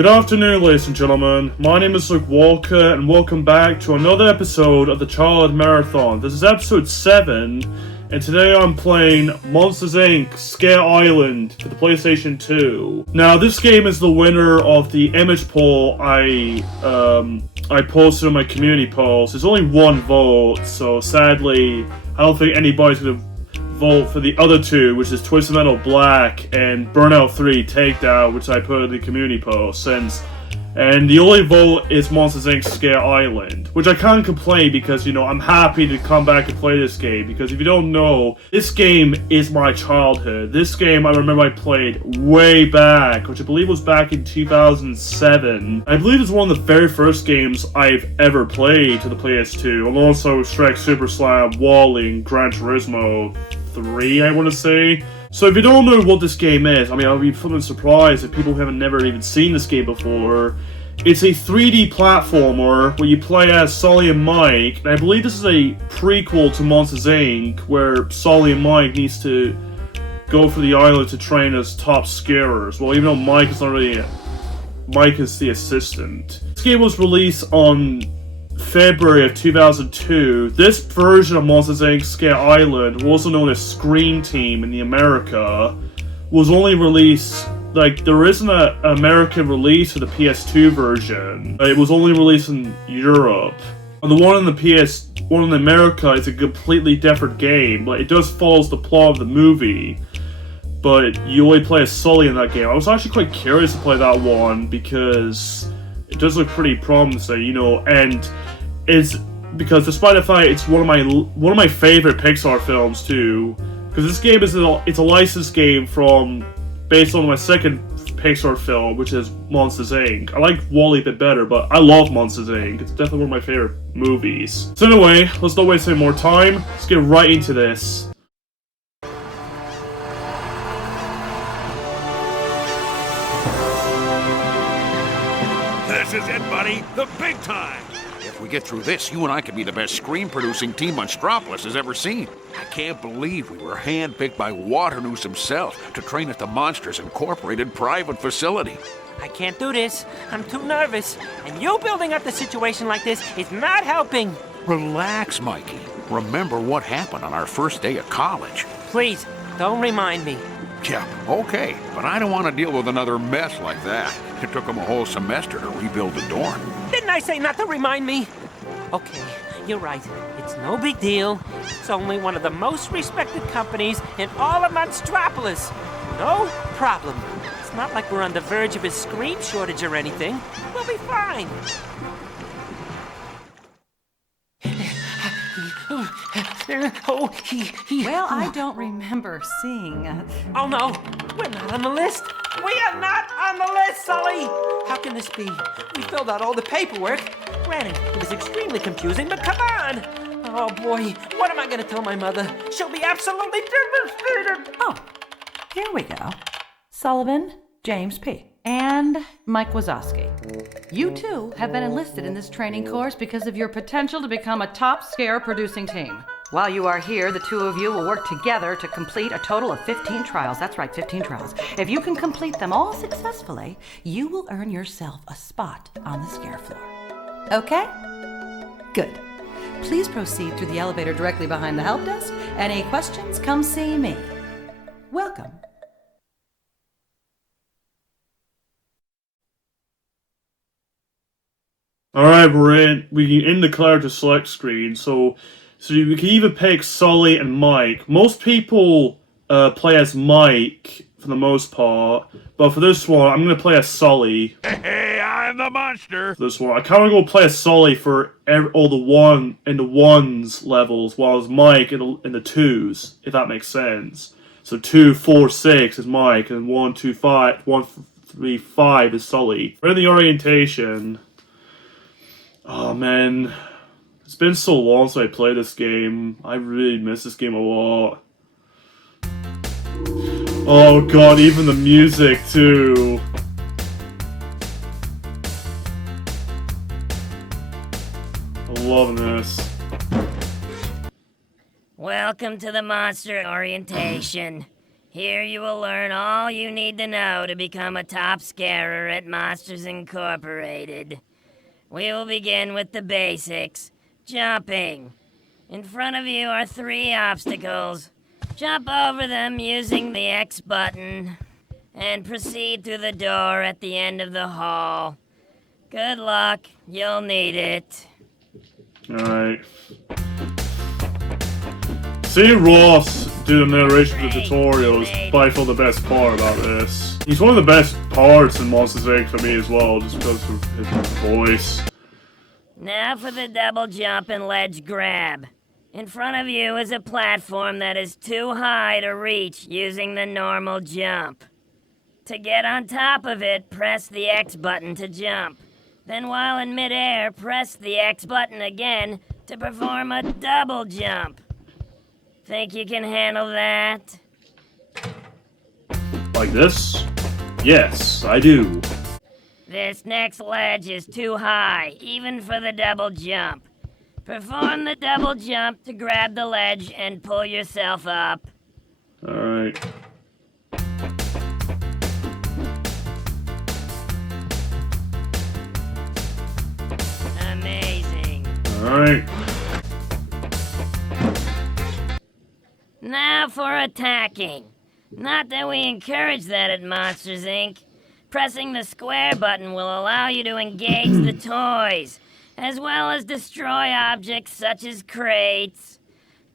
Good afternoon, ladies and gentlemen. My name is Luke Walker, and welcome back to another episode of the Childhood Marathon. This is episode 7, and today I'm playing Monsters Inc. Scare Island for the PlayStation 2. Now, this game is the winner of the image poll I posted on my community post. There's only one vote, so sadly, I don't think anybody's gonna vote for the other two, which is Twisted Metal Black and Burnout 3 Takedown, which I put in the community post. And the only vote is Monsters Inc. Scare Island, which I can't complain because, you know, I'm happy to come back and play this game, because if you don't know, this game is my childhood. This game I remember I played way back, which I believe was back in 2007. I believe it's one of the very first games I've ever played to the PS2, and also Shrek Super Slam, Wall-E, and Gran Turismo 3, I want to say. So if you don't know what this game is, I mean, I'll be fucking surprised if people haven't never even seen this game before. It's a 3D platformer where you play as Sully and Mike, and I believe this is a prequel to Monsters Inc., where Sully and Mike needs to go for the island to train as top scarers. Well, even though Mike is not really Mike is the assistant. This game was released on February of 2002. This version of Monsters Inc. Scare Island, also known as Scream Team in the America, was only released, like, there isn't an American release for the PS2 version. It was only released in Europe. And the one in the America is a completely different game. Like, it does follows the plot of the movie, but you only play as Sully in that game. I was actually quite curious to play that one because it does look pretty promising, you know, and it's because despite the fact it's one of my favorite Pixar films too, because this game is it's a licensed game based on my second Pixar film, which is Monsters Inc. I like Wall-E a bit better, but I love Monsters Inc. It's definitely one of my favorite movies. So anyway, let's not waste any more time. Let's get right into this. This is it, buddy. The big time. If we get through this, you and I could be the best screen-producing team Monstropolis has ever seen. I can't believe we were handpicked by Waternoose himself to train at the Monsters Incorporated private facility. I can't do this. I'm too nervous. And you building up the situation like this is not helping. Relax, Mikey. Remember what happened on our first day of college. Please, don't remind me. Yeah, okay, but I don't want to deal with another mess like that. It took them a whole semester to rebuild the dorm. Didn't I say not to remind me? Okay, you're right. It's no big deal. It's only one of the most respected companies in all of Monstropolis. No problem. It's not like we're on the verge of a screen shortage or anything. We'll be fine. Well, I don't remember seeing... Oh no, we're not on the list. We are not on the list, Sully. How can this be? We filled out all the paperwork. Granted, it was extremely confusing, but come on. Oh boy, what am I going to tell my mother? She'll be absolutely devastated. Oh, here we go. Sullivan, James P. and Mike Wazowski. You two have been enlisted in this training course because of your potential to become a top scare producing team. While you are here, the two of you will work together to complete a total of 15 trials. That's right, 15 trials. If you can complete them all successfully, you will earn yourself a spot on the scare floor. Okay? Good. Please proceed through the elevator directly behind the help desk. Any questions, come see me. Welcome. Alright, we're in the character select screen, so you can either pick Sully and Mike. Most people play as Mike for the most part, but for this one, I'm going to play as Sully. Hey, I'm the monster. For this one, I kind of go play as Sully for all the ones levels, while as Mike in the twos, if that makes sense. So 2, 4, 6 is Mike, and 1, 2, 5, 1, 3, 5 is Sully. We're in the orientation. Oh man. It's been so long since I played this game. I really miss this game a lot. Oh god, even the music too. I'm loving this. Welcome to the monster orientation. Here you will learn all you need to know to become a top scarer at Monsters Incorporated. We will begin with the basics. Jumping. In front of you are 3 obstacles. Jump over them using the X button, and proceed through the door at the end of the hall. Good luck, you'll need it. Alright. Seeing Ross do the narration of the tutorial is by far the best part about this. He's one of the best parts in Monsters Inc. for me as well, just because of his voice. Now for the double jump and ledge grab. In front of you is a platform that is too high to reach using the normal jump. To get on top of it, press the X button to jump. Then while in midair, press the X button again to perform a double jump. Think you can handle that? Like this? Yes, I do. This next ledge is too high, even for the double jump. Perform the double jump to grab the ledge and pull yourself up. Alright. Amazing. Alright. Now for attacking. Not that we encourage that at Monsters Inc. Pressing the square button will allow you to engage the toys, as well as destroy objects such as crates.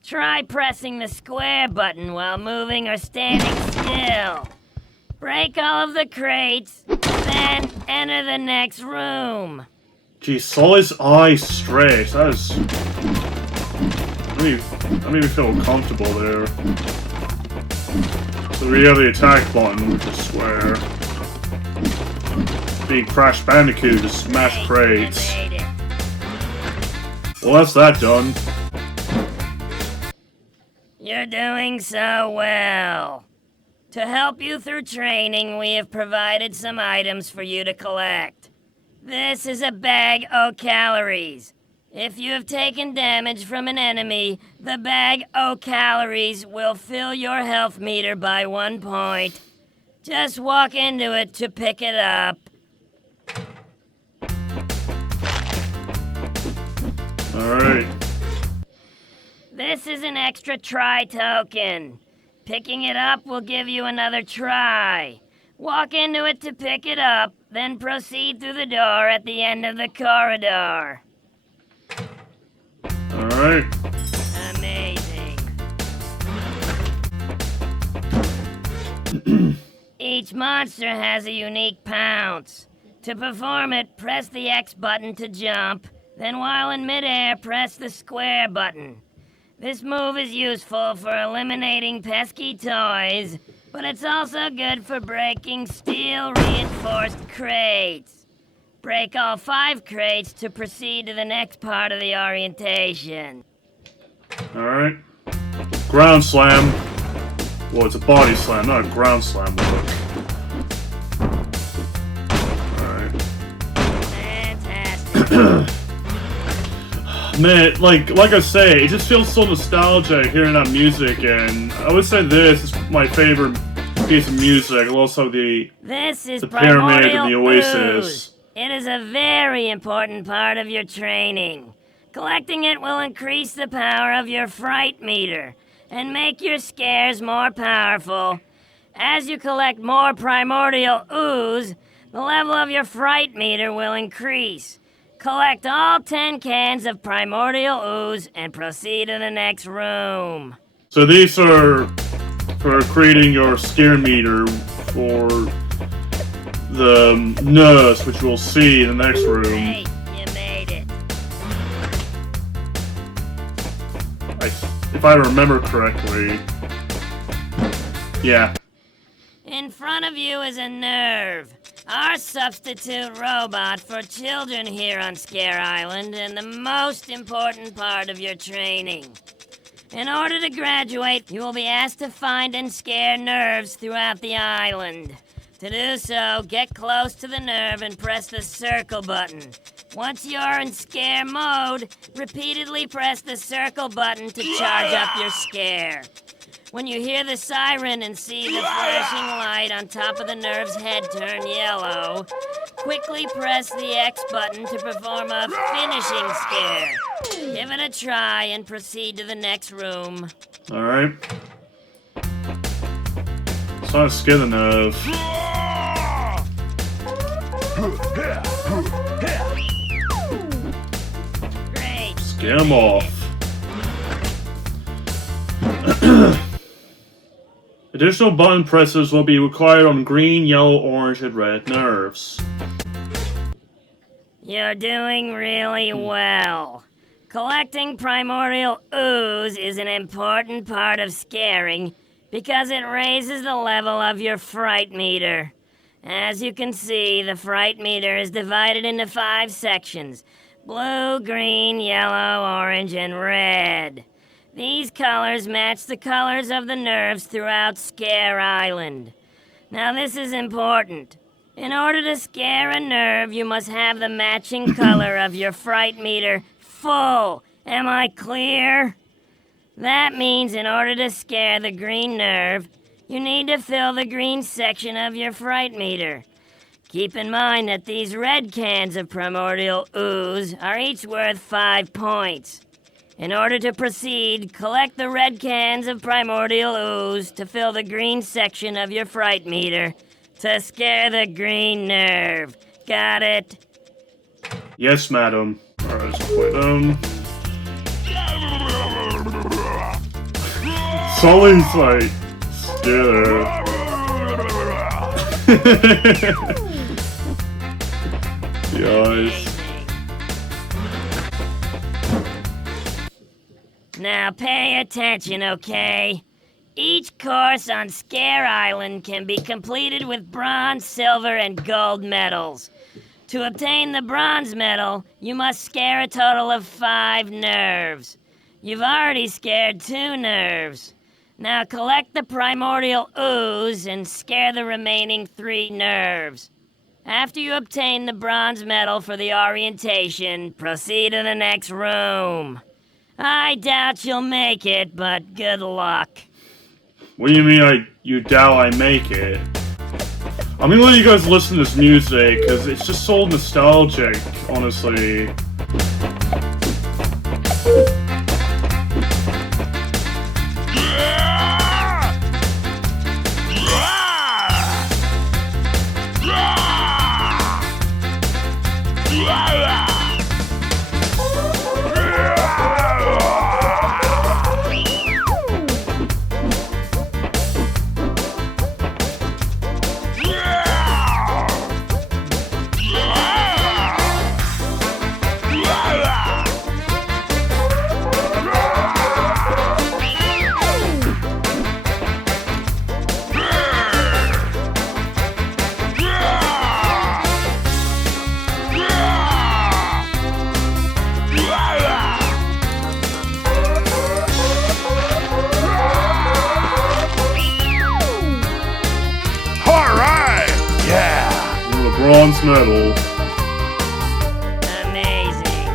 Try pressing the square button while moving or standing still. Break all of the crates, then enter the next room. Geez, saw his eyes straight. That is... That made me feel comfortable there. So we have the attack button, which is square. Being Crash Bandicoot to smash crates. Well, that's that done. You're doing so well. To help you through training, we have provided some items for you to collect. This is a bag o' calories. If you have taken damage from an enemy, the bag o' calories will fill your health meter by 1 point. Just walk into it to pick it up. Alright. This is an extra try token. Picking it up will give you another try. Walk into it to pick it up, then proceed through the door at the end of the corridor. Alright. Amazing. Each monster has a unique pounce. To perform it, press the X button to jump, then while in midair, press the square button. This move is useful for eliminating pesky toys, but it's also good for breaking steel-reinforced crates. Break all 5 crates to proceed to the next part of the orientation. Alright. Ground slam. Well, it's a body slam, not a ground slam. Alright. Fantastic. Man, like I say, it just feels so nostalgic hearing that music, and I would say this is my favorite piece of music. Also This is the pyramid and the oasis. Ooze. It is a very important part of your training. Collecting it will increase the power of your fright meter and make your scares more powerful. As you collect more primordial ooze, the level of your fright meter will increase. Collect all 10 cans of primordial ooze and proceed to the next room. So these are for creating your scare meter for the nurse, which we'll see in the next room. Great, you made it. If I remember correctly. Yeah. In front of you is a nerve. Our substitute robot for children here on Scare Island and the most important part of your training. In order to graduate, you will be asked to find and scare nerves throughout the island. To do so, get close to the nerve and press the circle button. Once you're in scare mode, repeatedly press the circle button to charge up your scare. When you hear the siren and see the flashing light on top of the nerve's head turn yellow, quickly press the X button to perform a finishing scare. Give it a try and proceed to the next room. Alright. It's not scare the nerve. Great. Scare him off. Additional button presses will be required on green, yellow, orange, and red nerves. You're doing really well. Collecting primordial ooze is an important part of scaring because it raises the level of your fright meter. As you can see, the fright meter is divided into 5 sections: blue, green, yellow, orange, and red. These colors match the colors of the nerves throughout Scare Island. Now this is important. In order to scare a nerve, you must have the matching color of your fright meter full. Am I clear? That means in order to scare the green nerve, you need to fill the green section of your fright meter. Keep in mind that these red cans of primordial ooze are each worth 5 points. In order to proceed, collect the red cans of primordial ooze to fill the green section of your fright meter to scare the green nerve. Got it? Yes, madam. Alright, let's put them. Sully's like scared. The eyes. Now pay attention, okay? Each course on Scare Island can be completed with bronze, silver, and gold medals. To obtain the bronze medal, you must scare a total of 5 nerves. You've already scared 2 nerves. Now collect the primordial ooze and scare the remaining 3 nerves. After you obtain the bronze medal for the orientation, proceed to the next room. I doubt you'll make it, but good luck. What do you mean you doubt I make it? I'm gonna let you guys listen to this music, because it's just so nostalgic, honestly. Bronze medal. Amazing.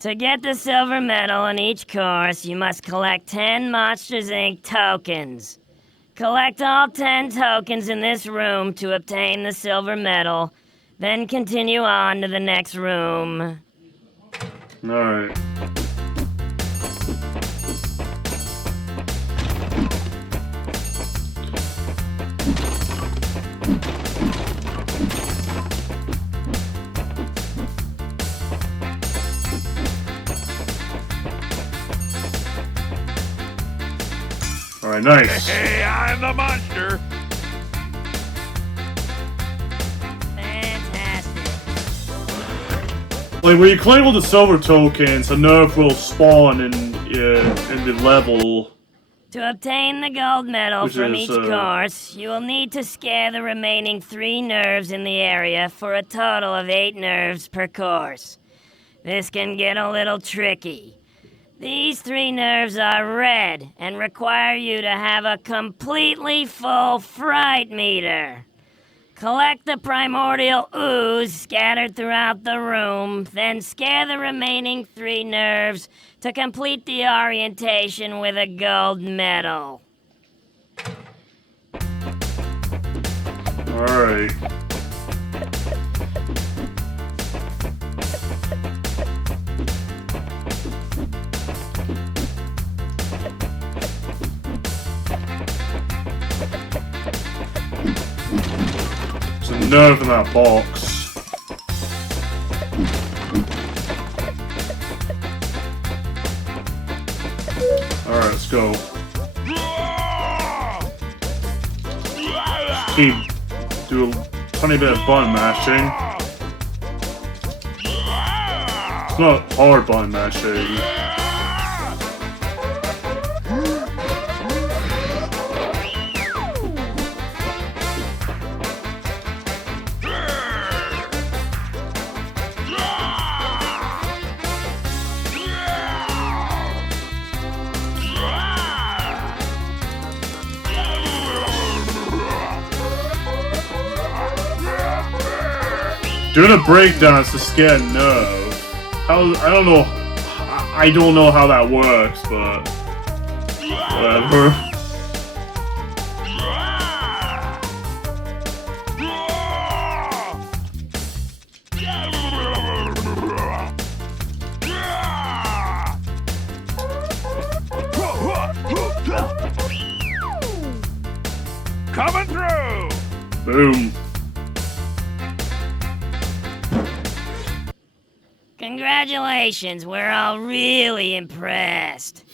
To get the silver medal in each course, you must collect 10 Monsters, Inc. tokens. Collect all 10 tokens in this room to obtain the silver medal, then continue on to the next room. Alright. Alright, nice. Hey, I'm the monster. Like, when you collect all the silver tokens, a nerve will spawn in the level. To obtain the gold medal Which from is, each course, you will need to scare the remaining 3 nerves in the area for a total of 8 nerves per course. This can get a little tricky. These 3 nerves are red and require you to have a completely full fright meter. Collect the primordial ooze scattered throughout the room, then scare the remaining 3 nerves to complete the orientation with a gold medal. Alright. There's a nerve in that box. Alright, let's go. Keep do a tiny bit of button mashing. It's not hard button mashing. Doing a breakdance to scare nerve. I don't know. I don't know how that works, but whatever. Coming through! Boom. Congratulations, we're all really impressed.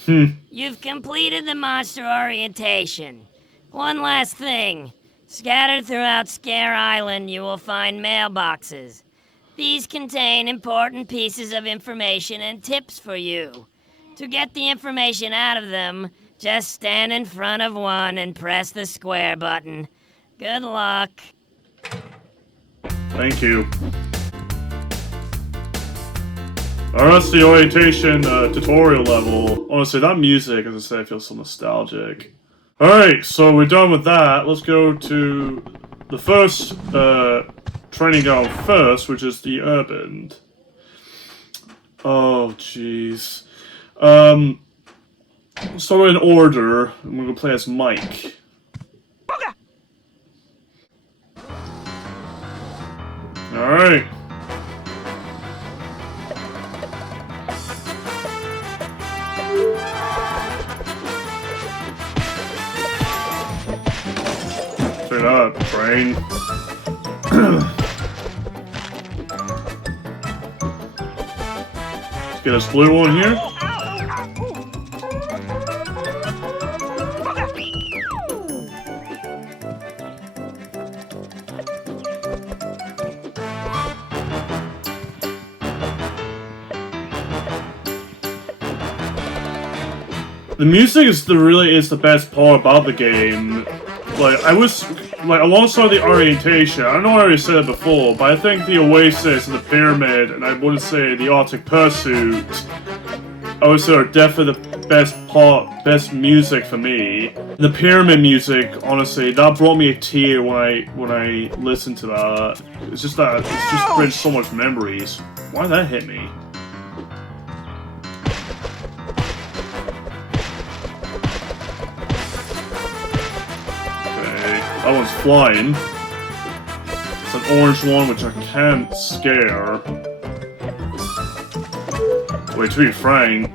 You've completed the monster orientation. One last thing. Scattered throughout Scare Island, you will find mailboxes. These contain important pieces of information and tips for you. To get the information out of them, just stand in front of one and press the square button. Good luck. Thank you. Alright, that's the orientation tutorial level. Honestly, that music, as I said, feels so nostalgic. Alright, so we're done with that. Let's go to the first training ground first, which is the urban. Oh, jeez. Start in order. I'm gonna play as Mike. Alright. Straight up, brain. Let's get this blue one here. The music is the best part about the game. Like, alongside the orientation, I know I already said it before, but I think the Oasis and the Pyramid, and I wouldn't say the Arctic Pursuit, I would say are definitely the best music for me. The Pyramid music, honestly, that brought me a tear when I listened to that. It's just brings so much memories. Why did that hit me? That one's flying. It's an orange one, which I can't scare. Wait, to be frank...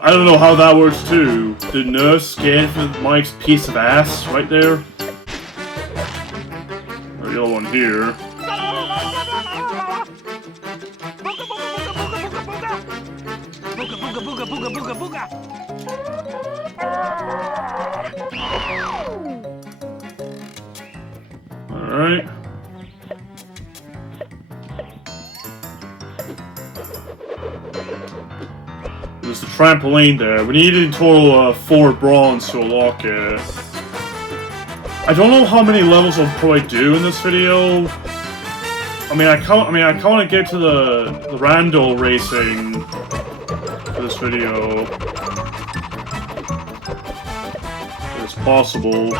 I don't know how that works too. Did nurse scan for Mike's piece of ass right there? The other one here. Alright. There's the trampoline there. We needed a total of 4 bronze to unlock it. I don't know how many levels I'll probably do in this video. I kind of get to the randall racing for this video. If it's possible.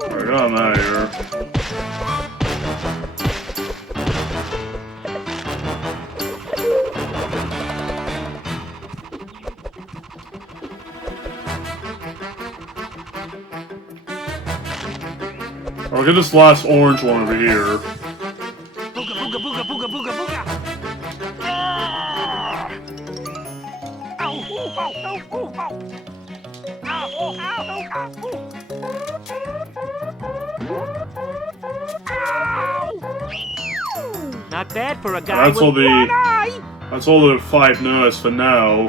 Alright, get on out of here. I'll get this last orange one over here. Booga, booga, booga, booga, booga, booga. Ah! Ow, ooh, ow, ow, ooh, ow. Ow, oh, ow, ow, ow. Ow! Not bad for a guy That's with all the- one eye. That's all the 5 notes for now.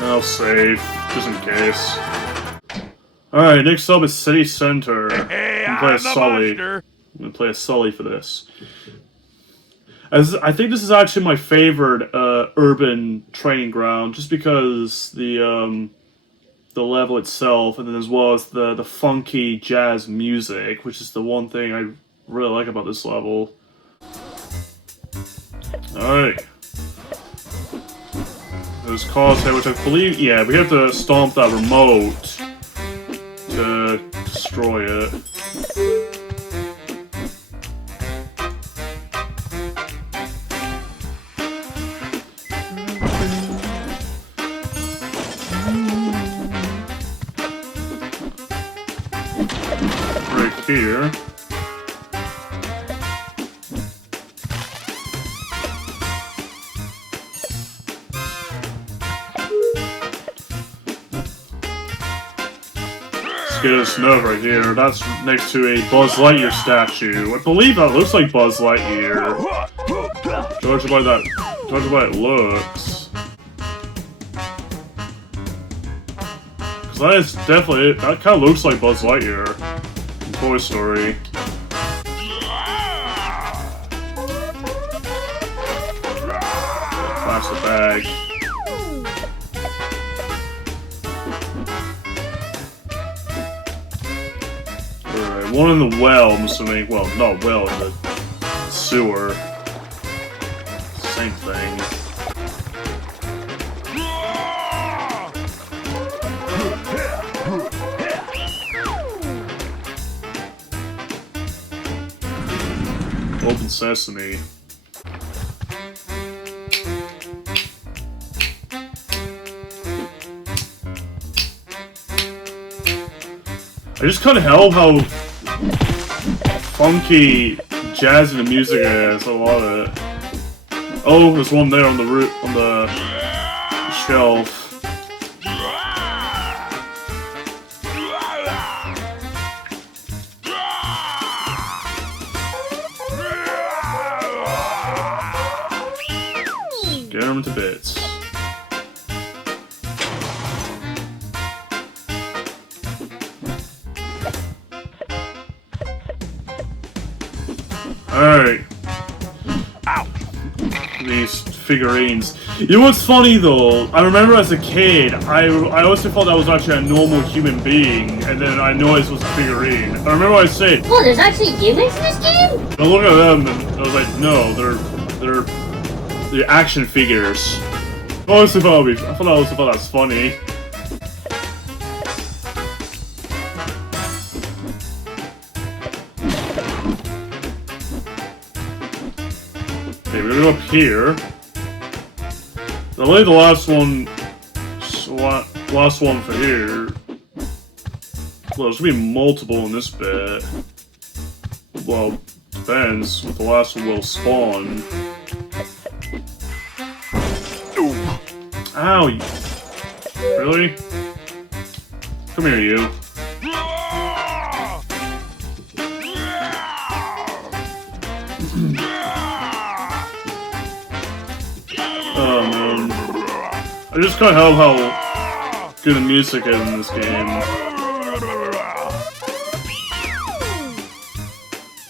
I'll save, just in case. Alright, next up is City Center. Hey, I'm gonna play I'm as the Sully. monster. I'm gonna play as Sully for this. I think this is actually my favorite urban training ground, just because the level itself, and then as well as the funky jazz music, which is the one thing I really like about this level. Alright. There's cars here, which I believe, yeah, we have to stomp that remote to destroy it. Right here. Get us Nova right here. That's next to a Buzz Lightyear statue. I believe that looks like Buzz Lightyear. Judging by it looks. Cause that is definitely it. That kind of looks like Buzz Lightyear in Toy Story. Plastic bag. One in the well, I'm assuming. Well, not well, in the sewer. Same thing. Open sesame. I just couldn't help how funky jazzy the music is. I love it. Oh, there's one there on the on the shelf. Get him to bits. Alright. These figurines. You know what's funny though? I remember as a kid, I always thought that was actually a normal human being, and then I noticed it was a figurine. I remember what I said. Well, there's actually humans in this game? I look at them and I was like, no, they're action figures. I always thought that was funny. Okay, we're gonna go up here. I believe the last one for here. Well, there's gonna be multiple in this bit. Well, depends what the last one will spawn. Ow! Really? Come here, you. Oh man. I just can't help how good the music is in this game.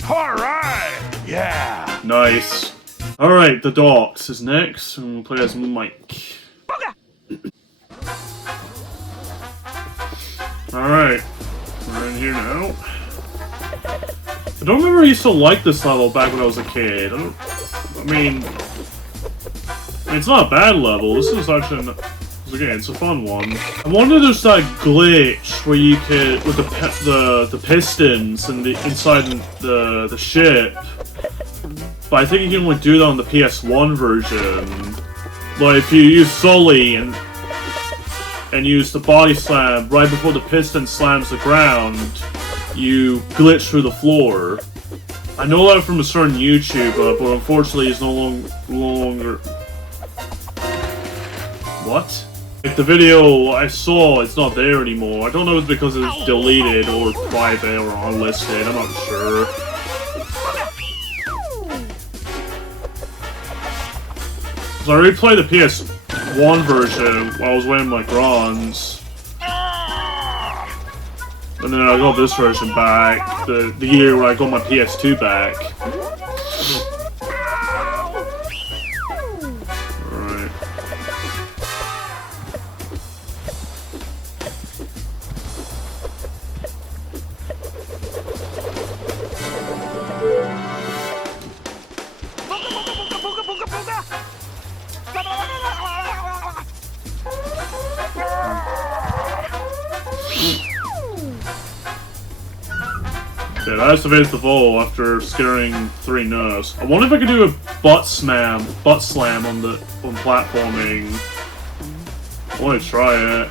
Alright! Yeah! Nice. Alright, the Docks is next, and we'll play as Mike. Booga! Alright. We're in here now. I don't remember I used to like this level back when I was a kid. I mean, it's not a bad level. This is actually... Again, it's a fun one. I wonder there's that glitch where you could... With the pistons and the inside the ship. But I think you can only do that on the PS1 version. Like, if you use Sully and use the body slam right before the piston slams the ground, you glitch through the floor. I know that from a certain YouTuber, but unfortunately he's no longer... What? Like, the video I saw, it's not there anymore. I don't know if it's because it's deleted or private or unlisted, I'm not sure. So I replayed the PS1 version while I was wearing my grunts. And then I got this version back, the year where I got my PS2 back. Alright. Yeah, that's the base of all after scaring 3 nerfs. I wonder if I could do a butt slam on platforming. I want to try it.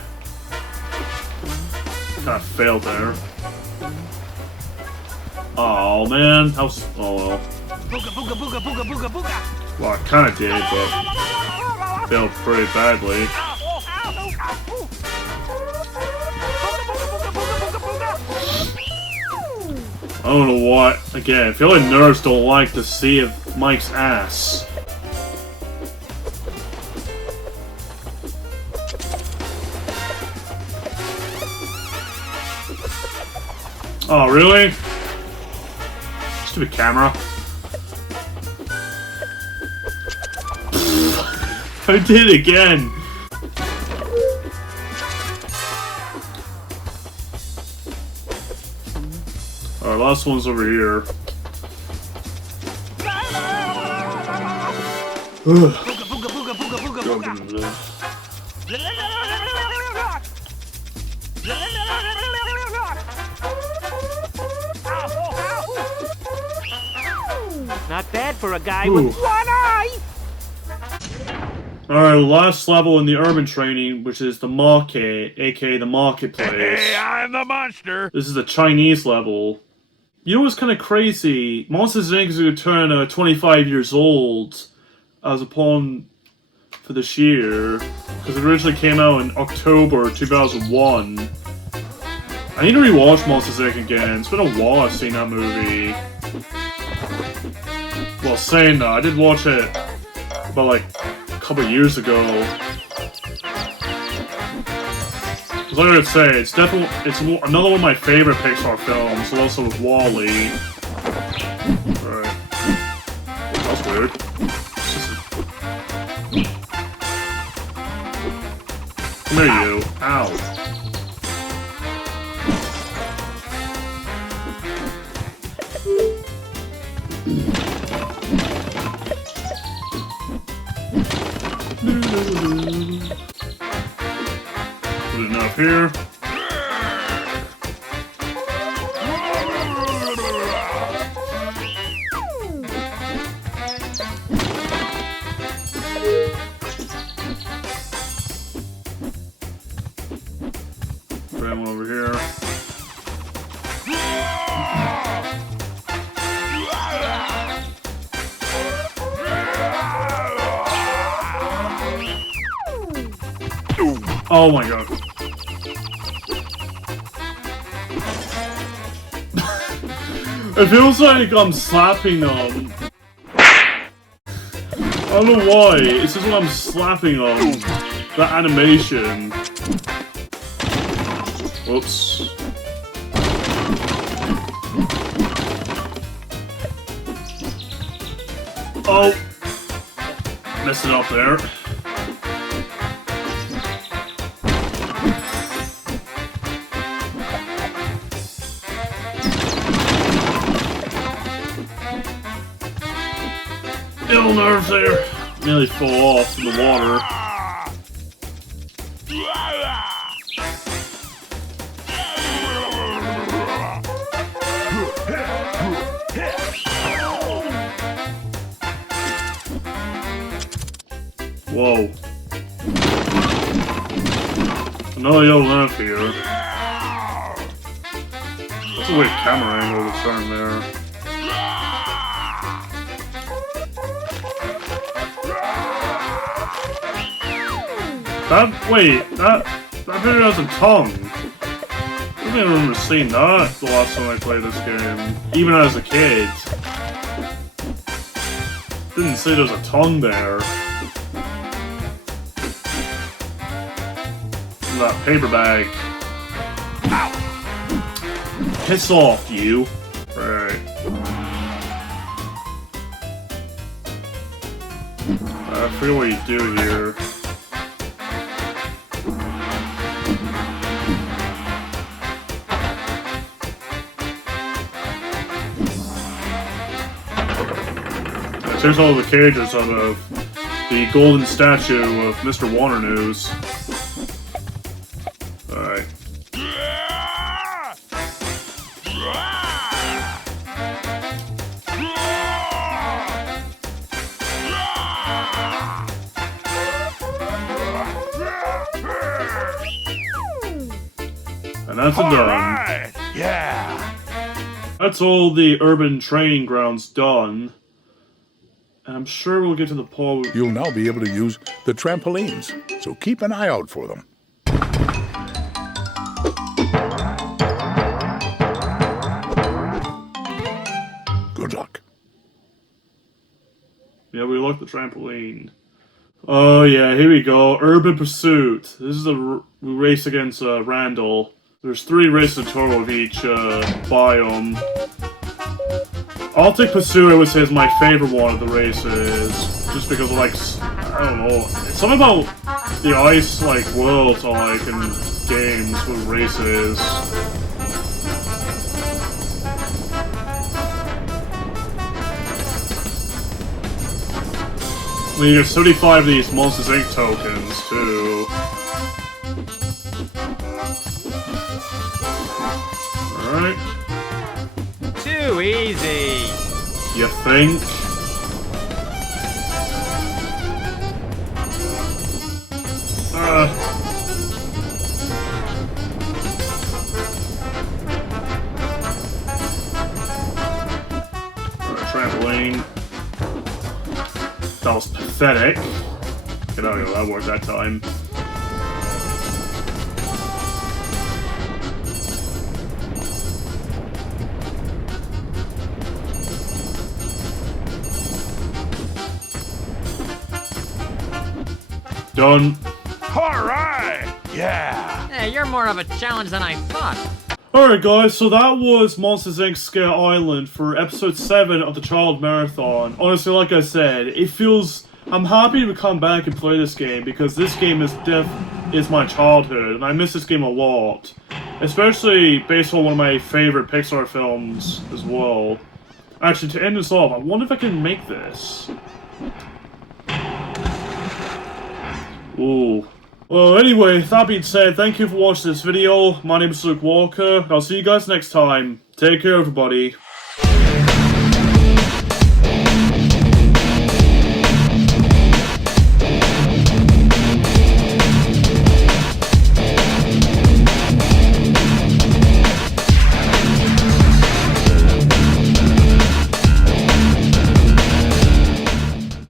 Kind of failed there. Oh man, that was, oh well. Well, I kind of did, but failed pretty badly. I don't know what. Again, I feel like nerds don't like to see Mike's ass. Oh, really? Stupid camera. I did it again. Alright, last one's over here. Not bad for a guy with one eye! Alright, last level in the urban training, which is the market, aka the marketplace. Hey, I'm the monster! This is a Chinese level. You know what's kind of crazy? Monsters Inc. is going to turn 25 years old as upon for this year, because it originally came out in October 2001. I need to rewatch Monsters Inc. again. It's been a while I've seen that movie. Well, saying that, I did watch it about like a couple years ago. Like I would say, it's definitely another one of my favorite Pixar films, also with WALL-E. Alright. That's weird. Come here, you. Ow. Good enough here. Grab one over here. Oh my god. It feels like I'm slapping them. I don't know why. It's just when I'm slapping them. That animation. Whoops. Oh. Messed it up there. Ill nerves there. Nearly fall off in the water. Whoa. Another yellow lamp here. That's a weird camera angle to turn there. That video has a tongue. I don't even remember seeing that the last time I played this game. Even as a kid. Didn't say there's a tongue there. That paper bag. Ow. Piss off, you. Alright. I forget what you do here. There's all the cages out of the golden statue of Mr. Warner News. Alright. And that's done. Right. Yeah. That's all the urban training grounds done. And I'm sure we'll get to the part. You'll now be able to use the trampolines, so keep an eye out for them. Good luck. Yeah, we like the trampoline. Oh yeah, here we go. Urban Pursuit. This is we race against Randall. There's 3 races in total of each biome. I'll take Pursuit, I would say, is my favorite one of the races. Just because, like, I don't know. It's something about the ice, like, worlds I like in games with races. I mean, you get 75 of these Monsters Inc. tokens, too. Alright. Too easy. You think? Alright, trampoline. That was pathetic. Get out of here, that worked that time. Done. Alright! Yeah! Hey, you're more of a challenge than I thought. Alright guys, so that was Monsters Inc. Scare Island for episode 7 of the Child Marathon. Honestly, like I said, it feels... I'm happy to come back and play this game because this game is my childhood and I miss this game a lot. Especially based on one of my favorite Pixar films as well. Actually, to end this off, I wonder if I can make this. Ooh. Well, anyway, that being said, thank you for watching this video. My name is Luke Walker. I'll see you guys next time. Take care, everybody.